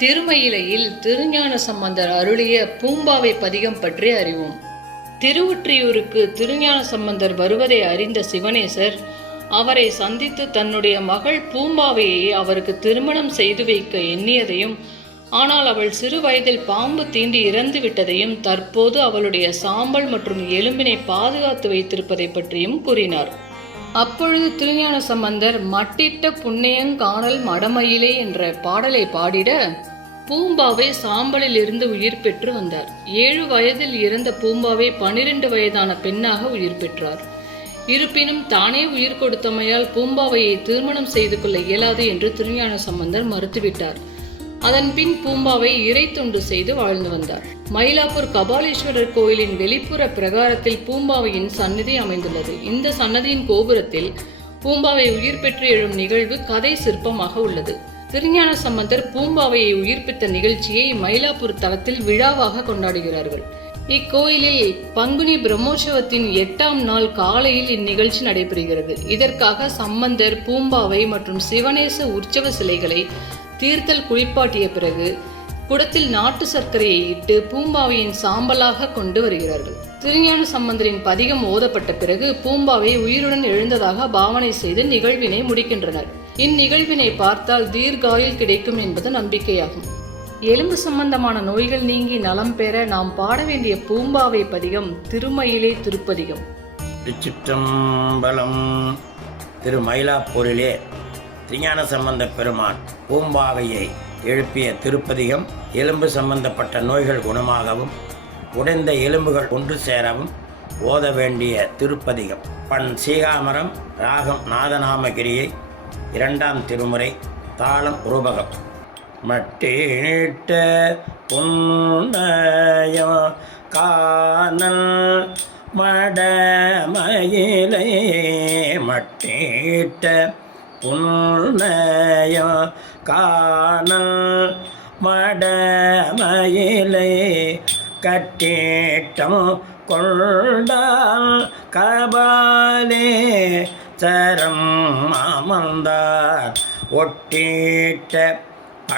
திருமயிலையில் திருஞான சம்பந்தர் அருளிய பூம்பாவை பதிகம் பற்றி அறிவோம். திருவுற்றியூருக்கு திருஞான சம்பந்தர் வருவதை அறிந்த சிவனேசர் அவரை சந்தித்து தன்னுடைய மகள் பூம்பாவையை அவருக்கு திருமணம் செய்து வைக்க எண்ணியதையும் ஆனால் அவள் சிறு வயதில் பாம்பு தீண்டி இறந்து விட்டதையும் தற்போது அவளுடைய சாம்பல் மற்றும் எலும்பினை பாதுகாத்து வைத்திருப்பதை பற்றியும் கூறினார். அப்பொழுது திருஞான சம்பந்தர் மட்டிட்ட புண்ணியங்காணல் மடமயிலே என்ற பாடலை பாடிட பூம்பாவை சாம்பலில் இருந்து உயிர் பெற்று வந்தார். ஏழு வயதில் இறந்த பூம்பாவை பனிரெண்டு வயதான பெண்ணாக உயிர் பெற்றார். இருப்பினும் தானே உயிர் கொடுத்தமையால் பூம்பாவையை திருமணம் செய்து கொள்ள இயலாது என்று திருஞான சம்பந்தர் மறுத்துவிட்டார். அதன் பின் பூம்பாவை இறை தொண்டு செய்து வாழ்ந்து வந்தார். மயிலாப்பூர் கபாலீஸ்வரர் கோயிலின் வெளிப்புற பிரகாரத்தில் பூம்பாவையின் சன்னதி அமைந்துள்ளது. இந்த சன்னதியின் கோபுரத்தில் பூம்பாவை உயிர் பெற்று எழும் நிகழ்வு கதை சிற்பமாக உள்ளது. திருஞான சம்பந்தர் பூம்பாவையை உயிர்ப்பித்த நிகழ்ச்சியை மயிலாப்பூர் தலத்தில் விழாவாக கொண்டாடுகிறார்கள். இக்கோயிலில் பங்குனி பிரம்மோற்சவத்தின் எட்டாம் நாள் காலையில் இந்நிகழ்ச்சி நடைபெறுகிறது. இதற்காக சம்பந்தர் பூம்பாவை மற்றும் சிவனேச உற்சவ சிலைகளை தீர்த்தல் குளிப்பாட்டிய பிறகு குடத்தில் நாட்டு சர்க்கரையை இட்டு பூம்பாவையின் சாம்பலாக கொண்டு வருகிறார்கள். திருஞான சம்பந்தரின் பதிகம் ஓதப்பட்ட பிறகு பூம்பாவை உயிருடன் எழுந்ததாக பாவனை செய்து நிகழ்வினை முடிக்கின்றனர். இந்நிகழ்வினை பார்த்தால் தீர்காயில் கிடைக்கும் என்பது நம்பிக்கையாகும். எலும்பு சம்பந்தமான நோய்கள் நீங்கி நலம் பெற நாம் பாட வேண்டிய பூம்பாவை பதிகம் திருமயிலே திருப்பதிகம். திருச்சிற்றம்பலம் திரு மயிலாப்பூரிலே திருஞான சம்பந்த பெருமான் பூம்பாவையை எழுப்பிய திருப்பதிகம் எலும்பு சம்பந்தப்பட்ட நோய்கள் குணமாகவும் உடைந்த எலும்புகள் ஒன்று சேரவும் ஓத வேண்டிய திருப்பதிகம். பண் சீகாமரம் ராகம் நாதநாமகிரியை இரண்டாம் திருமுறை தாளம் ரூபகம். மட்டிட்ட புன்னயோ காணல் மடமயிலே. மட்டிட்ட புன்னயோ காணல் மடமயிலே. கட்டேட்டம் கொண்டால் கபாலே அத்தரம் அமர்ந்தார். ஒட்டீட்ட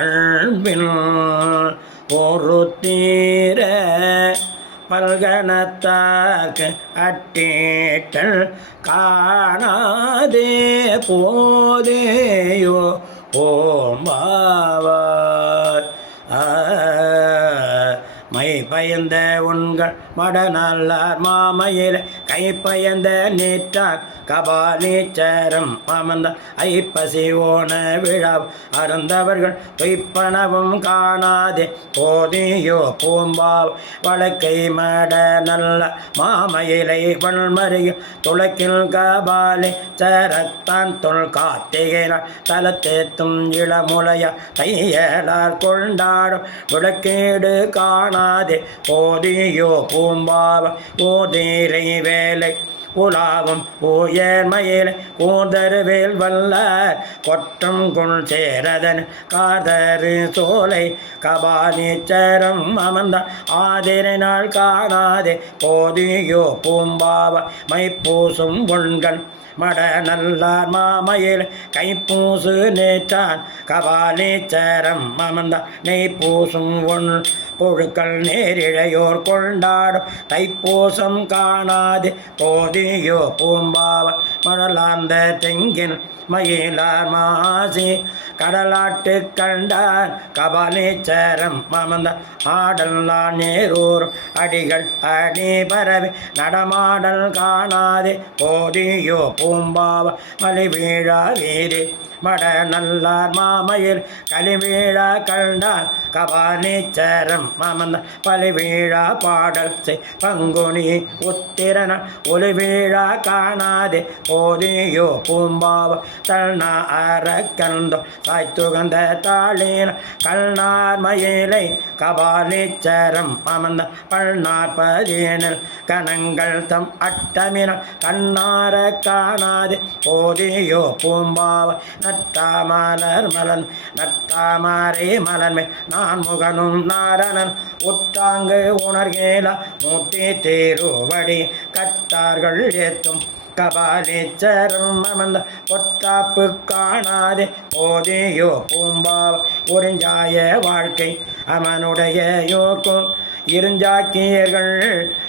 அன்பில் ஒரு தீர பல்கணத்தாக்கு அட்டேட்டல் காணாதே போதேயோ ஓம்பாவார் மை பயந்த உண்கள் மடநல்லார். மாமையில் கை பயந்த நீட்டார் கபாலீச்சரம் அமர்ந்த ஐப்பசி ஓண விழா அருந்தவர்கள் பொய்ப்பனவும் காணாதே. போதியோ பூம்பாவ் வழக்கை மட நல்ல மாமயிலை வன்மறியில் துளக்கில் கபாலி சரத்தான் தொல் கார்த்திகைனாள் தலத்தேத்தும் இளமுலைய தையலார் கொண்டாடும் விளக்கீடு காணாதே. போதியோ பூம்பாவ ஓதீரை வேலை உலாவும் ஊயர்மயில் கூதருவேல் வல்லார் கொற்றம் கொள் சேரதன் காதரு சோலை கபாலீச்சரம் அமர்ந்த ஆதிரை நாள் காணாதே போதியோ பூம்பாவ மைப்பூசும் பொன்கள் மட நல்லார் மாமையில் கைப்பூசு நேற்றான். கபாலீச்சரம் மமந்த நெய் பூசும் ஒன் பொழுக்கள் நேரிழையோர் கொண்டாடும். தைப்பூசம் காணாது போதியோ பூம்பாவ கடலாந்த தெங்கின் மயிலார் மாசி. கடலாட்டு கண்டார் கபாலீச்சரம் மமந்த ஆடல்லா நேரூர் அடிகள் அடி பரவி நடமாடல் காணாதே. போதியோ பூம்பாவ மலிவீழா வீதி. மட நல்லார் மாமையில் கலிவீழா கண்டான் கபானீச்சரம் மமந்த பலிவீழா பாடல் செய் பங்குனி உத்திரன ஒளிவீழா காணாதே. போதியோ பூம்பாவ தல்னா அரக்கந்தோ சாய்த்துகந்த தாளின கல்நார் மயிலை. கபாலீச்சரம் அமர்ந்த பல்நாற்பதியனில் கணங்கள் தம் அட்டமின கண்ணார காணாது. போதியோ பூம்பாவ நட்டாமலர் மலன் நட்டாமரே மலன்மை நான் முகனும் நாரணன் உற்றாங்கு உணர்கேல மூட்டி தேருவடி கட்டார்கள் ஏத்தும் கபாலீச்சரம் பொத்தாப்பு காணாதே போதியோ பூம்பா உறிஞ்சாய வாழ்க்கை அவனுடைய யோக்கும் இருஞ்சாக்கியர்கள்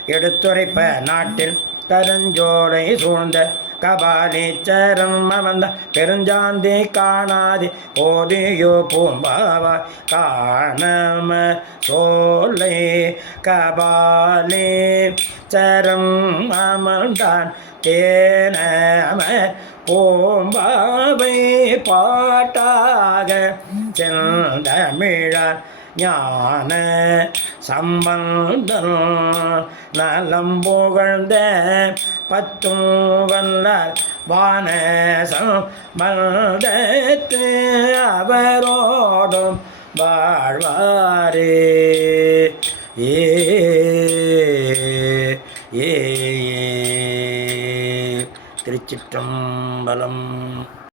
எடுத்துரைப்ப நாட்டில் கருஞ்சோலை சூழ்ந்த கபாலீச்சரம் அமர்ந்த பெருஞ்சாந்தி காணாதி. போதியோ பூம்பாவா காணம சோலை கபாலே சரம் அமர்ந்தான். தேனம பூம்பாவை பாட்டாக செந்தமிழார் ஞான சம்பந்தம் நலம் புகழ்ந்த பத்தும் வல்லார் வானசம் மல்தத்து அவரோடும் வாழ்வாரே. ஏ ஏ. திருச்சிற்றம்பலம்.